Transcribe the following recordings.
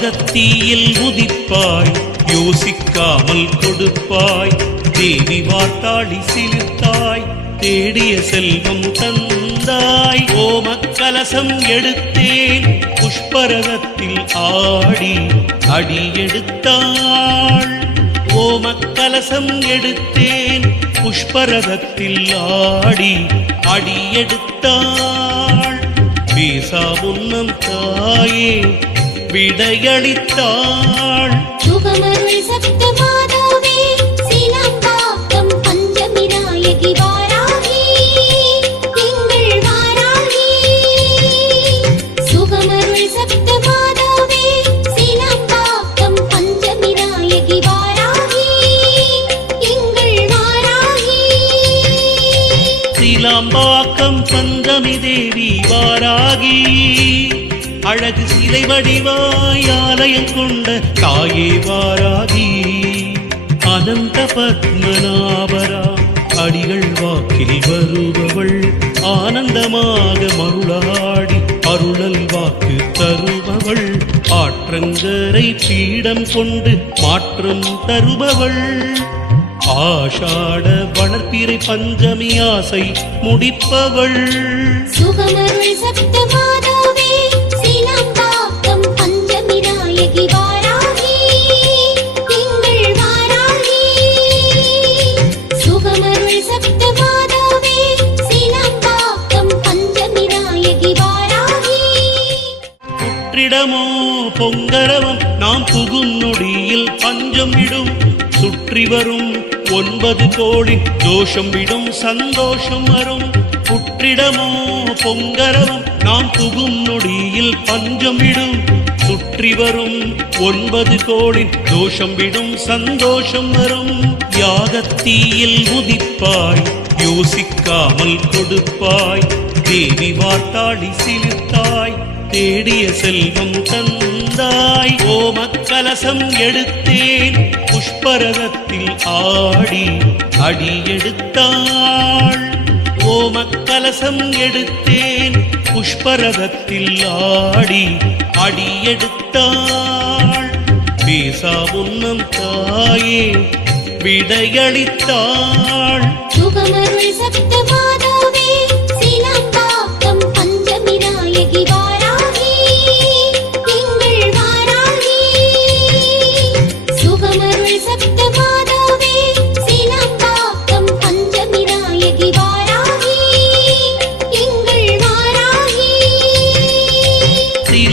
யாகத்தீயில் உதிப்பாய் யோசிக்காமல் கொடுப்பாய் தேவி வாட்டாளி சிலிர்த்தாய் தேடிய செல்வம் தந்தாய். ஓம கலசம் எடுத்தேன் புஷ்பரதத்தில் ஆடி அடி எடுத்தாள். ஓம கலசம் எடுத்தேன் புஷ்பரதத்தில் ஆடி அடி எடுத்தாள். பேசா முன்னம் தாயே விடையளித்தாள். சுகமருள் சப்த மாதாவே சீனாம்பாக்கம் பஞ்சமி நாயகி வாராகி. திங்கள் வாராகி. சுகமருள் சீலாம்பாக்கம் பஞ்சமி தேவி வாராகி. அழகு சிலை வடிவாய் ஆலயம் கொண்ட தாயே வாராதி அனந்த பத்மநாபரா அடிகள் வாக்கில் வருபவள் ஆனந்தமாக மருளாடி அருளல் வாக்கு தருபவள். ஆற்றங்கரை பீடம் கொண்டு மாற்றம் தருபவள். ஆஷாட வளர்ப்பிறை பஞ்சமி ஆசை முடிப்பவள். சுகமருள் சத்தமா வரும் ஒன்பது கோடி தோஷம் விடும் சந்தோஷம் வரும். புற்றிடமோ பொங்கரவும் நாம் புகும் நொடியில் பஞ்சம் விடும். சுற்றி வரும் ஒன்பது கோடி தோஷம் விடும் சந்தோஷம் வரும். யாகத்தீயில் உதிப்பாய் யோசிக்காமல் கொடுப்பாய். தேவி வாட்டாளி சிலிர்த்தாய் தேடிய செல்வம் தந்தாய். ஓமக்கலசம் எடுத்தேன். புஷ்பரதத்தில் ஆடி அடி எடுத்தாள் ஓமக்கலசம் எடுத்தேன் புஷ்பரதத்தில் ஆடி அடி எடுத்தாள் பேசா உன்னம் தாயே விடையளித்தாள். சுகமருள் சப்த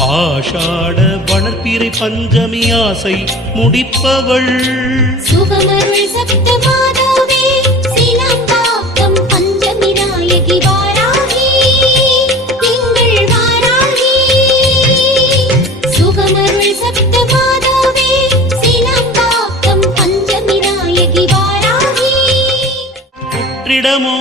ஆஷாட வளர்ப்பிறை பஞ்சமி ஆசை முடிப்பவள். சுகமருள் சப்த மாதாவே சீனாம்பாக்கம் பஞ்சமி நாயகி வாராகி திங்கள் வாராகி. சுகமருள் சப்த மாதாவே சீனாம்பாக்கம் பஞ்சமி நாயகி வாராகி. புற்றிடமோ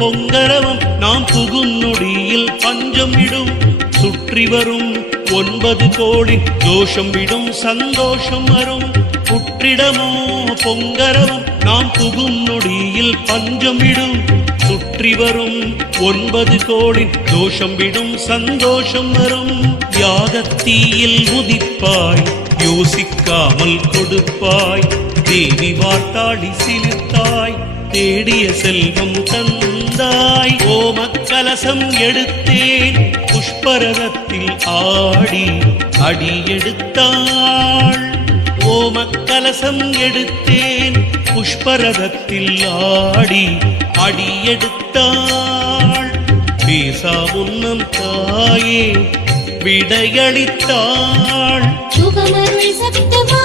பொங்கரவம் நாம் புகும் நொடியில் பஞ்சம் விடும் சுற்றி வரும் ஒன்பது கோடி தோஷம் விடும் சந்தோஷம் வரும். புற்றிடமோ பொங்கரவும் நாம் புகும் நொடியில் பஞ்சம் விடும் சுற்றி வரும் ஒன்பது கோடி தோஷம் விடும் சந்தோஷம் வரும். யாகத்தீயில் உதிப்பாய் யோசிக்காமல் கொடுப்பாய். தேவி வார்த்தாடி சிலித்தாய் தேடிய செல்வம் தந்தாய். ஓமக்கலசம் எடுத்தேன். புஷ்பரதத்தில் ஆடி அடி எடுத்தாள் ஓமக்கலசம் எடுத்தேன் புஷ்பரதத்தில் ஆடி அடி எடுத்தாள் பேசா முன்னம் தாயே விடையளித்தாள். சுகமருள் சத்தமா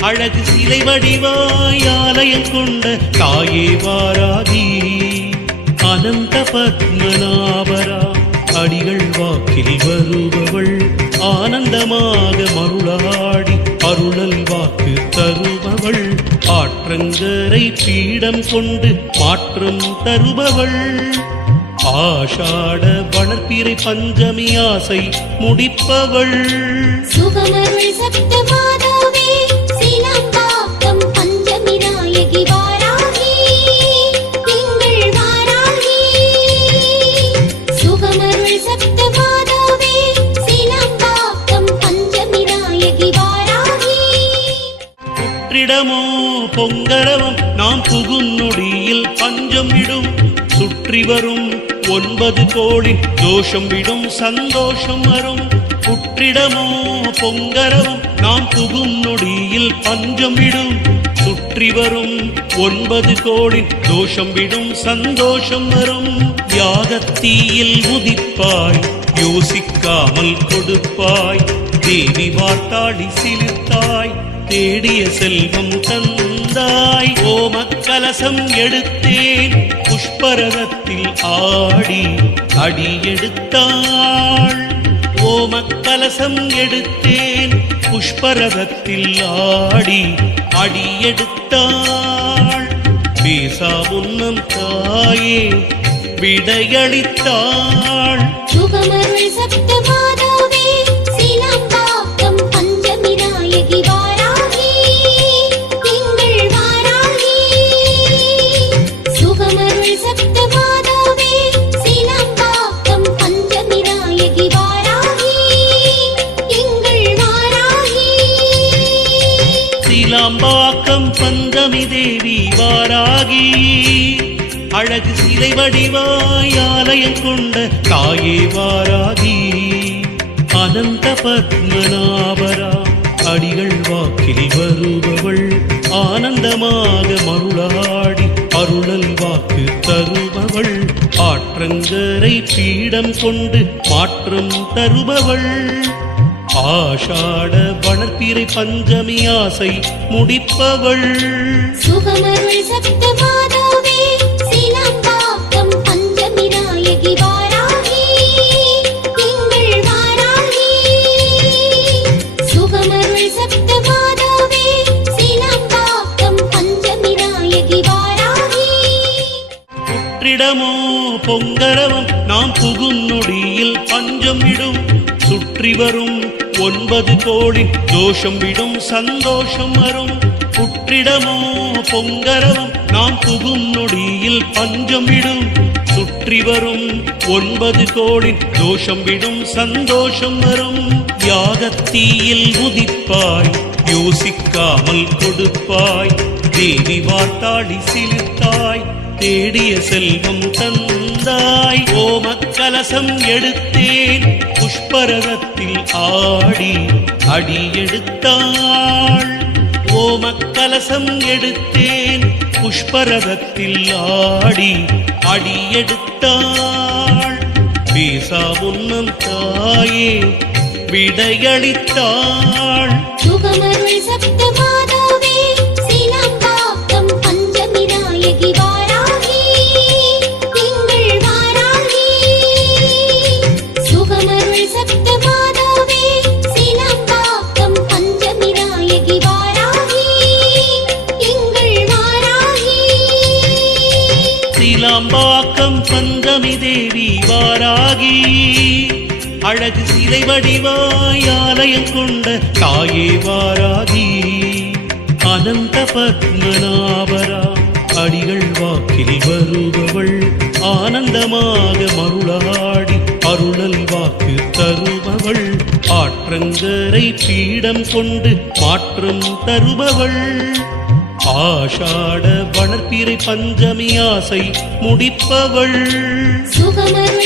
அழகு சிலை வடிவாய் ஆலயம் கொண்ட தாயே வாராதி அனந்த பத்மநாபரா அடிகள் வாக்கில் வருபவள். ஆனந்தமாக மருளாடி அருளல் வாக்கு தருபவள். ஆற்றங்கரை பீடம் கொண்டு மாற்றம் தருபவள். ஆஷாட வளர்ப்பிறை பஞ்சமி ஆசை முடிப்பவள். சுகமருள் சப்த மாதாவே சீலாம்பாக்கம் பஞ்சமி நாயகி வாராகி திங்கள் வாராகி. சுகமருள் சப்த மாதாவே சீலாம்பாக்கம் பஞ்சமி நாயகி வாராகி. புற்றிடமோ பொங்கரவம் நாம் புகும் நொடியில் பஞ்சம் விடும் சுற்றி வரும் ஒன்பது கோடி தோஷம் விடும் சந்தோஷம் வரும் புற்றிடமோ பொங்கரவும் நாம் புகும் நொடியில் பஞ்சம் விடும். சுற்றி வரும் ஒன்பது கோடி தோஷம் விடும் சந்தோஷம் வரும் யாகத்தீயில் உதிப்பாய் யோசிக்காமல் கொடுப்பாய். தேவி வார்த்தாடி சிலிர்த்தாய் தேடிய செல்வம் தந்தாய். ஓமக்கலசம் எடுத்தேன். புஷ்பரதத்தில் ஆடி அடி எடுத்தாள் ஓமக்கலசம் எடுத்தேன். புஷ்பரதத்தில் ஆடி அடி எடுத்தாள் பேசா முன்னம் தாயே விடையளித்தாள். சுகமருள் சப்த தேவி வாராகி. அழகு சிலை வடிவாய் ஆலயம் கொண்ட தாயே வாராகி. அனந்த பத்மநாபரா அடிகள் வாக்கில் வருபவள். ஆனந்தமாக மருளாடி அருளல் வாக்கு தருபவள். ஆற்றங்கரை பீடம் கொண்டு மாற்றம் தருபவள். ஆஷாட வளர்ப்பிறை பஞ்சமி ஆசை முடிப்பவள். சுகமருள் சப்த மாதாவே சீலாம்பாக்கம் பஞ்சமி வாராகி திங்கள் வாராகி. சுகமருள் சப்த மாதாவே சீலாம்பாக்கம் பஞ்சமி வாராகி. புற்றிடமோ பொங்கரவம் நாம் புகும் பஞ்சம் சுற்றி வரும் ஒன்பது கோடி தோஷம் விடும் சந்தோஷம் வரும். புற்றிடமோ பொங்கரவம் நாம் புகும் நொடியில் பஞ்சம் விடும் சுற்றி வரும் ஒன்பது கோடி தோஷம் விடும் சந்தோஷம் வரும். யாகத்தீயில் உதிப்பாய் யோசிக்காமல் கொடுப்பாய். தேவி வார்த்தாடி சிலிர்த்தாய் தேடிய செல்வம் தந்தாய். ஓமக்கலசம் எடுத்தேன் புஷ்பரதத்தில் ஆடி அடி எடுத்தாள். ஓமக்கலசம் எடுத்தேன். புஷ்பரதத்தில் ஆடி அடியெடுத்தாள் எடுத்தாள். பேசா முன்னம் தாயே விடையளித்தாள். சுகமருள் சப்தமா தேவி வாராகி. அழகு சிலை வடிவாய் ஆலயம் கொண்ட தாயே வாராகி. அனந்த பத்மநாபரா அடிகள் வாக்கில் வருபவள் ஆனந்தமாக மருளாடி அருளல் வாக்கு தருபவள். ஆற்றங்கரை பீடம் கொண்டு மாற்றம் தருபவள். ஆஷாட வளர்ப்பிறை பஞ்சமி ஆசை முடிப்பவள். சுகமருள்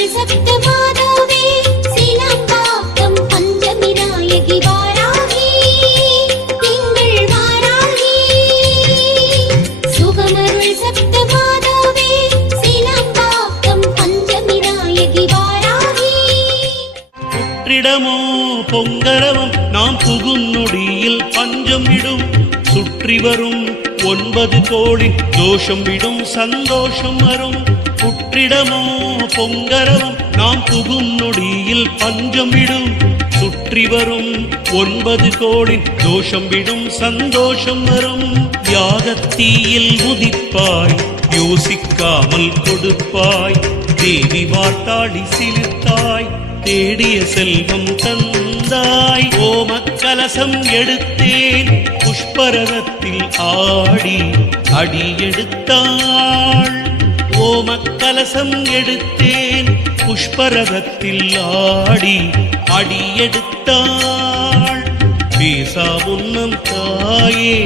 பொங்கரவம் பஞ்சம் விடும் சுற்றி வரும் ஒன்பது கோடி தோஷம் விடும் சந்தோஷம் வரும். புற்றிடமோ பொங்கரவம் நாம் புகும் நொடியில் பஞ்சம் விடும் சுற்றி வரும் ஒன்பது கோடி தோஷம் விடும் சந்தோஷம் வரும். யாகத்தீயில் உதிப்பாய் யோசிக்காமல் கொடுப்பாய். தேவி வாட்டாடி சிலிர்த்தாய் தேடிய செல்வம் தந்தாய். ஓம கலசம் எடுத்தேன் புஷ்பரதத்தில் ஆடி அடி எடுத்தாள். ஓமக்கலசம் எடுத்தேன். புஷ்பரதத்தில் ஆடி அடியெடுத்தாள் பேசா உன்னம் தாயே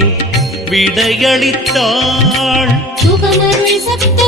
விடையளித்தாள். சுகமருள் சத்த